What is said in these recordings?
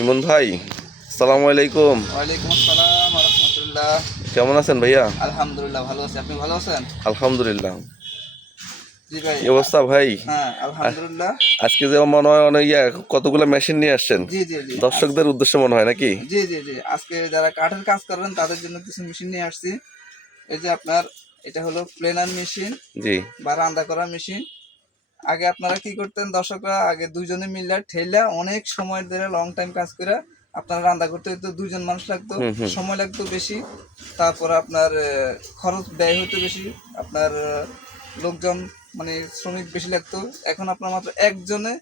ইমন ভাই সালামু আলাইকুম। ওয়ালাইকুম আসসালাম রহমতুল্লাহ। কেমন আছেন ভাইয়া? আলহামদুলিল্লাহ ভালো আছি। আপনি ভালো আছেন? আলহামদুলিল্লাহ। অবস্থা ভাই? হ্যাঁ আলহামদুলিল্লাহ। আজকে যে মনে হয় অনেক ইয়া কতগুলো মেশিন নিয়ে আসছেন? জি জি জি। দর্শকদের উদ্দেশ্যে মনে হয় নাকি? জি জি জি। আজকে যারা কাঠের কাজ করবেন তাদের জন্য কিছু মেশিন নিয়ে আসছি। এই যে আপনার এটা হলো প্লেনার মেশিন জি। বা রান্না করা মেশিন আগে আপনারা কি করতেন দর্শকরা আগে দুজনে মিলে ঠেলা অনেক সময় ধরে লং টাইম কাজ করে আপনারা রান্না করতে হতো দুজন মানুষ লাগতো। সময় লাগতো বেশি। তারপর আপনার খরচ ব্যয় হতো বেশি আপনার লোকজন মানে শ্রমিক বেশি লাগতো। এখন আপনার মাত্র একজনে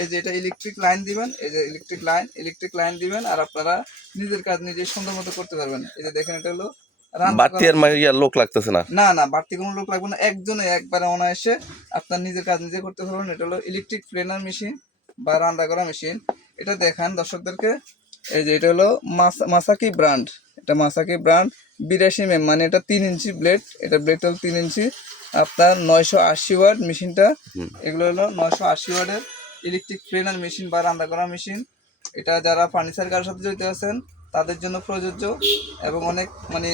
এই যে এটা ইলেকট্রিক লাইন দিবেন এই যে ইলেকট্রিক লাইন ইলেকট্রিক লাইন দিবেন আর আপনারা নিজের কাজ নিজে সুন্দর মতো করতে পারবেন। এই যে দেখেন এটা হলো বাড়তি আর লোক লাগতেছে না? না না বাড়তি কোনো লোক লাগবে না একজনে একবারে অনায়াসে আপনার নিজের কাজ নিজে করতে পারবেন। এটা হলো ইলেকট্রিক প্লেনার মেশিন বা রান্না করা মেশিন এটা দেখান দর্শকদেরকে। এই যে এটা হলো মাসা- মাসাকি ব্র্যান্ড এটা মাসাকি ব্র্যান্ড বিরাশি এম মানে এটা তিন ইঞ্চি ব্লেড এটা ব্লেড হলো তিন ইঞ্চি। আপনার নয়শো আশি ওয়াট মেশিনটা এগুলো হলো নয়শো আশি ওয়াটের ইলেকট্রিক প্লেনার মেশিন বা রান্না করা মেশিন এটা যারা ফার্নিচার কারোর সাথে জড়িত আছেন তাদের জন্য প্রযোজ্য এবং অনেক মানে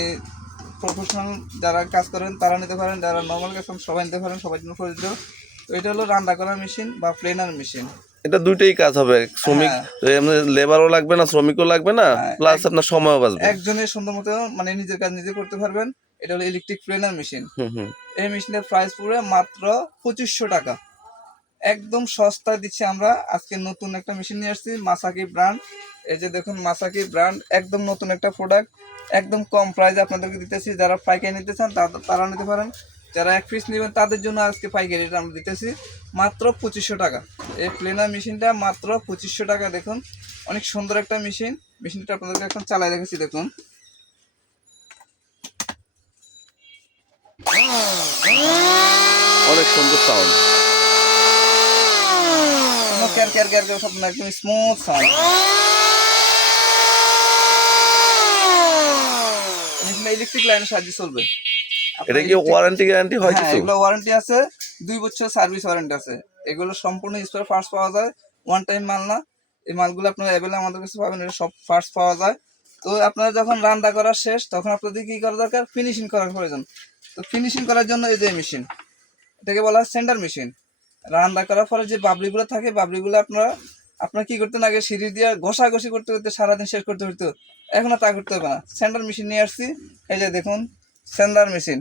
প্রফেশনাল যারা কাজ করেন তারা নিতে পারেন যারা নর্মাল কাজ করেন সবাই নিতে পারেন সবার জন্য প্রযোজ্য। তো এটা হলো রান্না করার মেশিন বা প্লেনার মেশিন এটা দুইটাই কাজ হবে শ্রমিক লেবারও লাগবে না শ্রমিকও লাগবে না হ্যাঁ, প্লাস আপনার সময়ও বাঁচবে। একজনের সুন্দর মতো মানে নিজের কাজ নিজে করতে পারবেন। এটা হলো ইলেকট্রিক প্লেনার মেশিন এই মেশিনের প্রাইস পুরো মাত্র পঁচিশশো টাকা। একদম সস্তায় দিচ্ছি আমরা। আজকে নতুন একটা মেশিন নিয়ে আসছি মাসাকি ব্র্যান্ড এই যে দেখুন মাসাকি ব্র্যান্ড একদম নতুন একটা প্রোডাক্ট একদম কম প্রাইসে আপনাদেরকে দিতেছি। যারা পাইকারি নিতে চান তা- তারা নিতে পারেন। যারা এক পিস নেবেন তাদের জন্য আজকে পাইকারি রেট আমরা দিতেছি। মাত্র পঁচিশশো টাকা। এই প্লেনার মেশিনটা মাত্র পঁচিশশো টাকা দেখুন। অনেক সুন্দর একটা মেশিন মেশিনটা আপনাদেরকে এখন চালাই রেখেছি দেখুন। অনেক সুন্দর সাউন্ড ক্যার ক্যার ক্যার সব একদম স্মুথ সাউন্ড মেশিনটা ইলেকট্রিক লাইনের সাহায্যে চলবে। এটা কি ওয়ারেন্টি গ্যারান্টি হয় হ্যাঁ কিছু? এগুলো ওয়ারেন্টি আছে দুই বছর সার্ভিস ওয়ারেন্টি আছে। এগুলো সম্পূর্ণ স্পেয়ার পার্টস পাওয়া যায় ওয়ান টাইম মাল না। এই মালগুলো আপনারা অ্যাভেলেবল আমাদের কাছে পাবেন এটা সব পার্টস পাওয়া যায়। তো আপনারা যখন রান্না করা শেষ তখন আপনাদের কি করা দরকার? ফিনিশিং করার প্রয়োজন। তো ফিনিশিং করার জন্য এই যে মেশিন এটাকে বলা হয় সেন্টার মেশিন রান্না করার পরে যে বাবলিগুলো থাকে বাবলিগুলো আপনারা আপনারা কি করতেন আগে সিঁড়ি দিয়ে ঘষাঘষি করতে করতে সারাদিন শেষ করতে হতো এখন তা করতে হবে না। সেন্টার মেশিন নিয়ে আসছি। এই যে দেখুন center machine.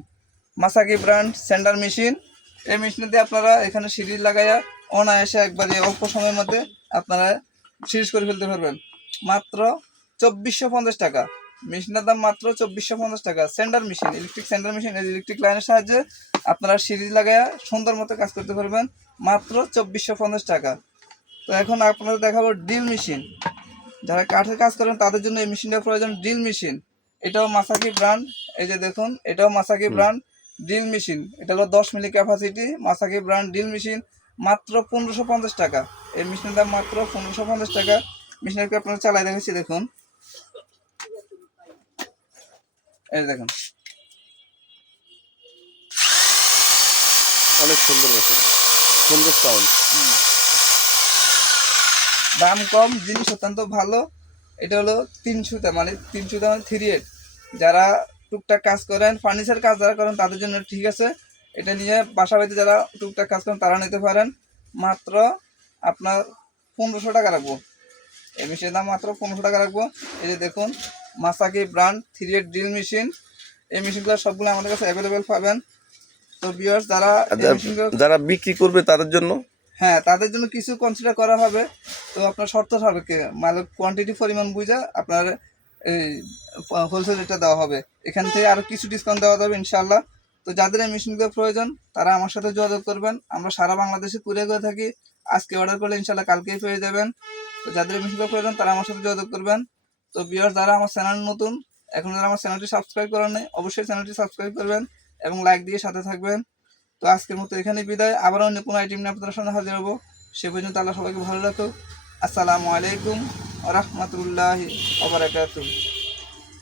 Masaki brand center machine. এই মেশিনে দিয়ে আপনারা এখানে সিঁড়ি লাগাইয়া অনায়াসে একবারে অল্প সময়ের মধ্যে আপনারা সিরিজ করে ফেলতে পারবেন। মাত্র চব্বিশশো পঞ্চাশ টাকা। মেশিনের দাম মাত্র চব্বিশশো পঞ্চাশ টাকা। Center machine electric center machine electric লাইনের সাহায্যে আপনারা সিঁড়ি লাগাইয়া সুন্দর মতো কাজ করতে পারবেন। মাত্র চব্বিশশো পঞ্চাশ টাকা। তো এখন আপনাদের দেখাবো ড্রিল মেশিন যারা কাঠের কাজ করেন তাদের জন্য এই মেশিনটা প্রয়োজন ড্রিল মেশিন এটাও মাসাকি ব্র্যান্ড এই যে দেখুন এটাও মাসাকি ব্র্যান্ড ড্রিল মেশিন এটা হলো দশ milli capacity Masaki brand drill machine মাত্র পনেরোশো পঞ্চাশ টাকা। এই মেশিনের দাম মাত্র পনেরোশো পঞ্চাশ টাকা। মেশিনটাকে আপনারা চালাই রেখেছি দেখুন। এই দেখুন। অনেক সুন্দর মেশিন সুন্দর সাউন্ড দাম কম জিনিস অত্যন্ত ভালো। এটা হলো তিনশোটা মানে তিনশোটা মানে থ্রি এইট যারা টুকটাক কাজ করেন ফার্নিচার কাজ যারা করেন তাদের জন্য ঠিক আছে। এটা নিয়ে বাসা বাড়িতে যারা টুকটাক কাজ করেন তারা নিতে পারেন। মাত্র আপনার পনেরোশো টাকা রাখব। এই মেশিনের দাম মাত্র পনেরোশো টাকা রাখব। এই যে দেখুন Masaki brand three eight drill machine এই মেশিনগুলো সবগুলো আমাদের কাছে অ্যাভেলেবেল পাবেন। তো বিয়ার্স যারা যারা বিক্রি করবে তাদের জন্য হ্যাঁ তাদের জন্য কিছু কনসিডার করা হবে। তো আপনার শর্ত কি মালের কোয়ান্টিটি পরিমাণ বুঝা আপনার এই হোলসেল রেটটা দেওয়া হবে। এখান থেকে আরও কিছু ডিসকাউন্ট দেওয়া যাবে ইনশাল্লাহ তো যাদের এই মেশিনগুলো প্রয়োজন, তারা আমার সাথে যোগাযোগ করবেন। আমরা সারা বাংলাদেশে কুরিয়ার করে থাকি। আজকে অর্ডার করলে ইনশাল্লাহ কালকেই পেয়ে যাবেন। তো যাদের মেশিনগুলো প্রয়োজন, তারা আমার সাথে যোগাযোগ করবেন। তো বিয়ার যারা আমার চ্যানেল নতুন, এখন যারা আমার চ্যানেলটি সাবস্ক্রাইব করেন নাই, অবশ্যই চ্যানেলটি সাবস্ক্রাইব করবেন এবং লাইক দিয়ে সাথে থাকবেন। তো আজকের মতো এখানে বিদায়। আবার অন্য কোনো আইটেম নিয়ে আপনাদের সামনে হাজির হব। সে পর্যন্ত আল্লাহ সবাইকে ভালো রাখো আসসালামু আলাইকুম রহমতুল্লাহ ওবরাকাতুহ